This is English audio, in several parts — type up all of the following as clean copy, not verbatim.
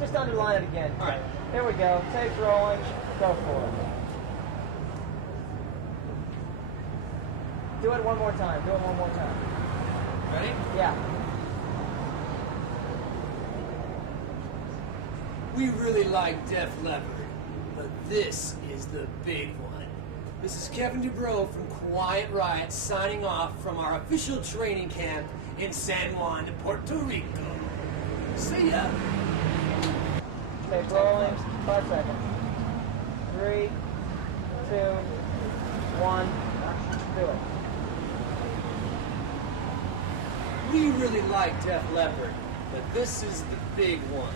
Just underline it again. All right. Here we go. Tape's rolling. Go for it. Do it one more time. Do it one more time. Ready? Yeah. We really like Def Leppard, but this is the big one. This is Kevin DuBROW from Quiet Riot signing off from our official training camp in San Juan, Puerto Rico. See ya! Tape rolling. 5 seconds. 3, 2, 1. Do it. We really like Def Leppard, but this is the big one.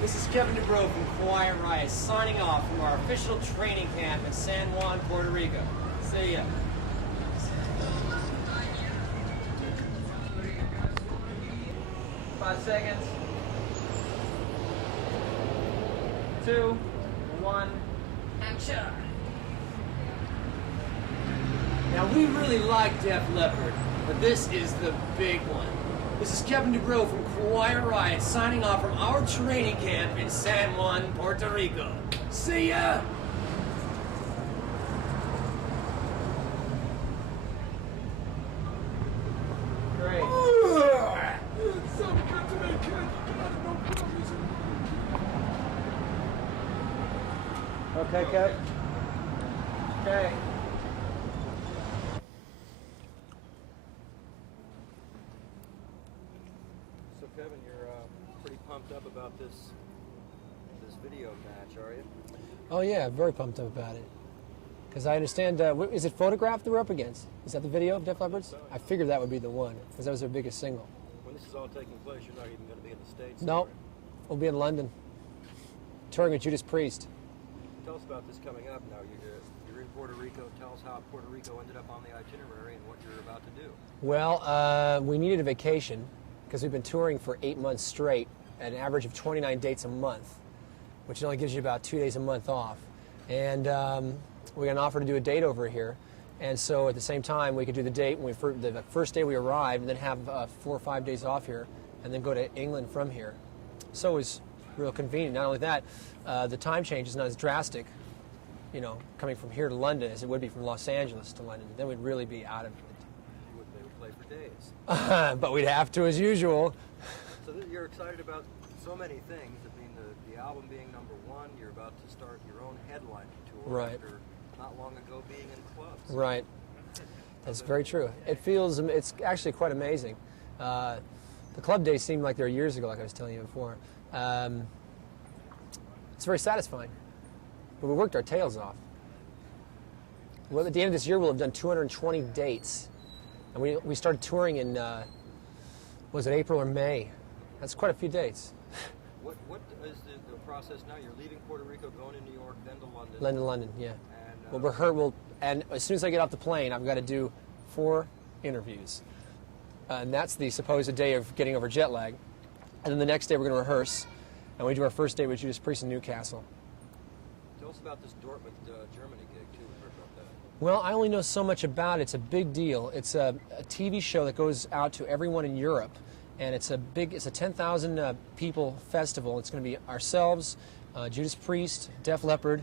This is Kevin DuBROW from Quiet Riot signing off from our official training camp in San Juan, Puerto Rico. See ya. Five seconds. 2, 1. Action. Now we really like Def Leppard, but this is the big one. This is Kevin DuBROW from Quiet Riot signing off from our training camp in San Juan, Puerto Rico. See ya! Great. It's so good to me, kid. No problems. Okay, Kev. Okay. So Kevin, you're pretty pumped up about this video match, are you? Oh yeah, very pumped up about it. Because I understand, is it Photograph that we're up against? Is that the video of Def Leppard's? So. I figured that would be the one, because that was their biggest single. When this is all taking place, you're not even going to be in the States. No, we'll be in London, touring with Judas Priest. Tell us about this coming up now. You're in Puerto Rico. Tell us how Puerto Rico ended up on the itinerary and what you're about to do. Well, we needed a vacation, because we've been touring for 8 months straight, at an average of 29 dates a month, which only gives you about 2 days a month off. And we got an offer to do a date over here. And so at the same time, we could do the date when the first day we arrived, and then have 4 or 5 days off here, and then go to England from here. So it was real convenient. Not only that, the time change is not as drastic, you know, coming from here to London as it would be from Los Angeles to London. Then we'd really be out of it. They would play for days. But we'd have to, as usual. So you're excited about so many things. I mean, the album being #1, you're about to start your own headlining tour Right. after not long ago being in clubs. Right. That's very true. It feels, it's actually quite amazing. The club days seem like they're years ago, like I was telling you before. It's very satisfying. But we worked our tails off. Well, at the end of this year, we'll have done 220 dates. And we started touring in, was it April or May? That's quite a few dates. What is the process now? You're leaving Puerto Rico, going to New York, then to London. London, yeah. And, And as soon as I get off the plane, I've got to do 4 interviews. And that's the supposed day of getting over jet lag. And then the next day we're going to rehearse. And we do our first day with Judas Priest in Newcastle. Tell us about this Dortmund, Germany gig, too. We heard about that. Well, I only know so much about it. It's a big deal. It's a TV show that goes out to everyone in Europe. And it's a 10,000 people festival. It's going to be ourselves, Judas Priest, Def Leppard,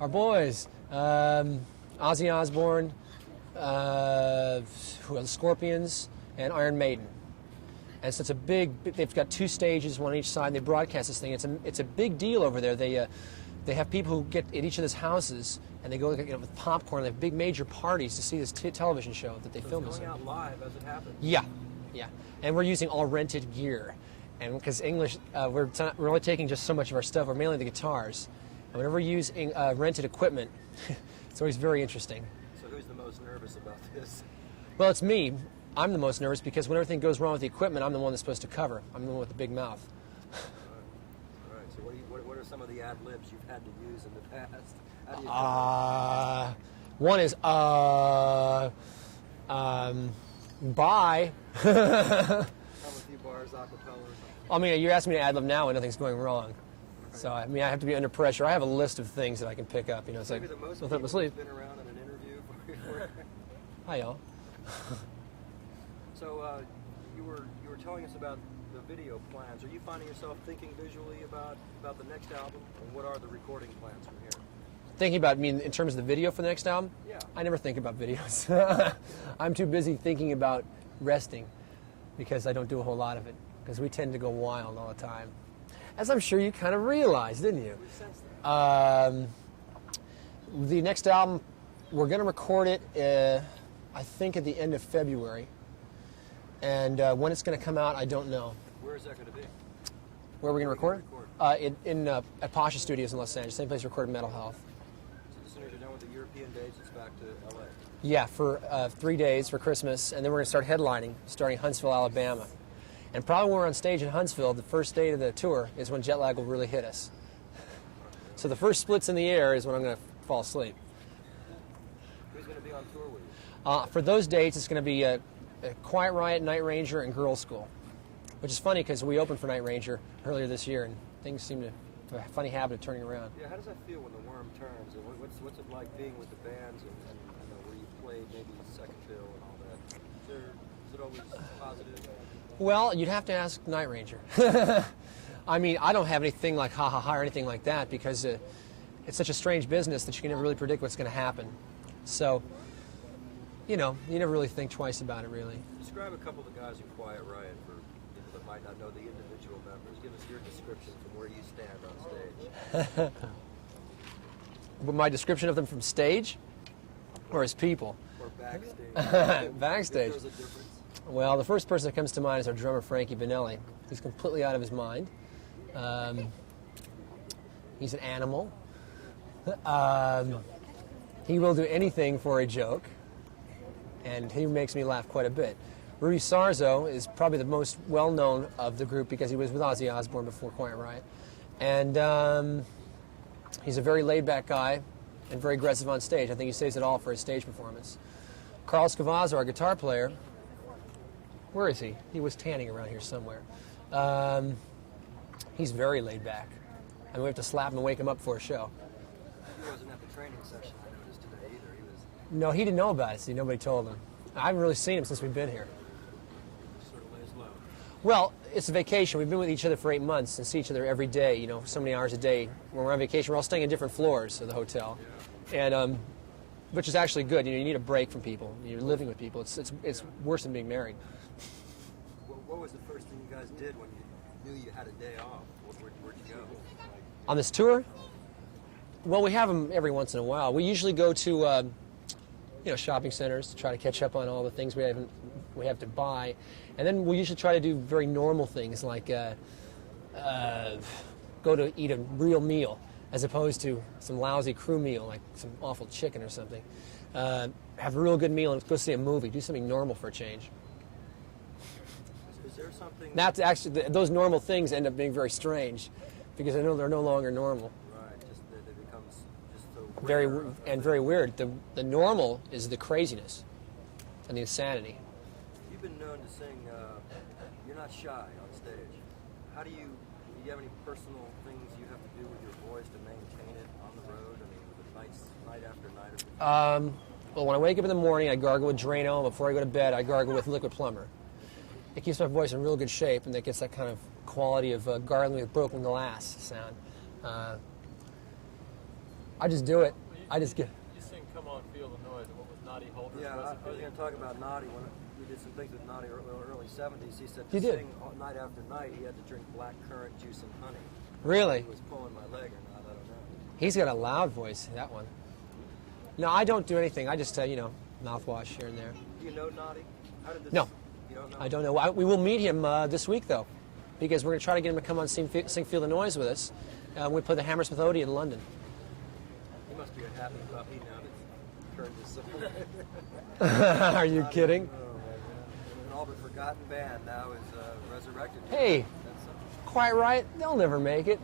our boys, Ozzy Osbourne, Scorpions, and Iron Maiden. And so it's a big, they've got 2 stages, one on each side. They broadcast this thing. It's a big deal over there. They have people who get at each of those houses, and they go with popcorn. They have big major parties to see this television show that they film. It's going out live as it happens. Yeah, yeah. And we're using all rented gear. And because English, we're only taking just so much of our stuff. We're mainly the guitars. And whenever we're using rented equipment, it's always very interesting. So who's the most nervous about this? Well, it's me. I'm the most nervous because when everything goes wrong with the equipment, I'm the one that's supposed to cover. I'm the one with the big mouth. All right. So what are some of the ad-libs you've had to use in the past? How do you One is, bye. Come a few bars, acapella or something? I mean, you're asking me to ad-lib now and nothing's going wrong. So, I mean, I have to be under pressure. I have a list of things that I can pick up. You know, it's Maybe like, the most nothing up my people sleeve. who's been around in an interview before. Hi, y'all. So you were telling telling us about the video plans, are you finding yourself thinking visually about the next album? And what are the recording plans from here? Thinking about, in terms of the video for the next album? Yeah. I never think about videos. I'm too busy thinking about resting because I don't do a whole lot of it, because we tend to go wild all the time. As I'm sure you kind of realized, didn't you? We sense that. The next album, we're going to record it, I think, at the end of February. And when it's going to come out, I don't know. Where is that going to be? Where are we going to record it? At Pasha Studios in Los Angeles, same place we recorded Mental Health. So as soon as you're done with the European dates, it's back to LA. Yeah, for 3 days for Christmas, and then we're going to start headlining, starting Huntsville, Alabama. And probably when we're on stage in Huntsville, the first day of the tour is when jet lag will really hit us. So the first splits in the air is when I'm going to fall asleep. Who's going to be on tour with you? For those dates, it's going to be a Quiet Riot, Night Ranger, and Girls School. Which is funny because we opened for Night Ranger earlier this year, and things seem to have a funny habit of turning around. Yeah, how does that feel when the worm turns? And what's it like being with the bands and where you played maybe second bill and all that? Is it always positive? Well, you'd have to ask Night Ranger. I don't have anything like ha ha ha or anything like that because it's such a strange business that you can never really predict what's going to happen. So, you never really think twice about it, really. Describe a couple of the guys in Quiet Riot for people that might not know the individual members. Give us your description from where you stand on stage. But my description of them from stage or as people? Or backstage. Backstage. If there's a difference. Well, the first person that comes to mind is our drummer, Frankie Benelli. He's completely out of his mind. He's an animal. He will do anything for a joke, and he makes me laugh quite a bit. Rudy Sarzo is probably the most well-known of the group because he was with Ozzy Osbourne before Quiet Riot. And he's a very laid-back guy and very aggressive on stage. I think he saves it all for his stage performance. Carl Scavazzo, our guitar player, where is he? He was tanning around here somewhere. He's very laid back. We have to slap him and wake him up for a show. He wasn't at the training session I noticed today either. He was No, he didn't know about it. See, nobody told him. I haven't really seen him since we've been here. sort of lays low. Well, it's a vacation. We've been with each other for 8 months and see each other every day, so many hours a day. When we're on vacation, we're all staying in different floors of the hotel. Yeah. And which is actually good. You need a break from people. You're living with people. It's worse than being married. What was the first thing you guys did when you knew you had a day off? Where'd you go? On this tour? Well, we have them every once in a while. We usually go to, shopping centers to try to catch up on all the things we have to buy, and then we usually try to do very normal things like go to eat a real meal as opposed to some lousy crew meal like some awful chicken or something. Have a real good meal and go see a movie. Do something normal for a change. Is there something? That's actually those normal things end up being very strange because I know they're no longer normal. Right, just that it becomes just so Very weird. The normal is the craziness and the insanity. You've been known to sing. You're not shy on stage. Do you have any personal things you have to do with your voice to maintain it on the road? I mean, with the night after night. Well, when I wake up in the morning, I gargle with Drano. Before I go to bed, I gargle with Liquid Plumber. It keeps my voice in real good shape, and that gets that kind of quality of gargling with broken glass sound. I just do it. I just get. You sing "Come On, Feel the Noise." What was Noddy Holder's Yeah, I was recipe? going to talk about Noddy. When we did some things with Noddy early 70s, he said You to did? sing night after night, he had to drink black currant juice and honey. Really? He was pulling my leg or not, I don't know. He's got a loud voice, that one. No, I don't do anything. I just, mouthwash here and there. Do you know Noddy? How did this? No. You don't know? I don't know. We will meet him this week, though, because we're going to try to get him to come on sing Feel the Noise with us. We play the Hammersmith Odeon in London. He must be a happy puppy now that's turned his soul. Are you kidding? An all but forgotten band now is resurrected. Hey, That's something. Quiet Riot, they'll never make it.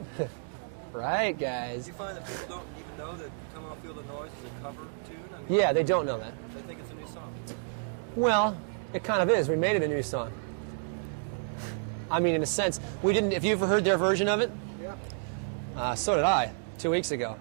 Right, guys? Do you find that people don't even know that "Come On, Feel the Noise" is a cover tune? I mean, Yeah, they don't know that. they think it's a new song. Well, it kind of is. We made it a new song. I mean, in a sense, we didn't. Have you ever heard their version of it? Yeah. So did I, 2 weeks ago.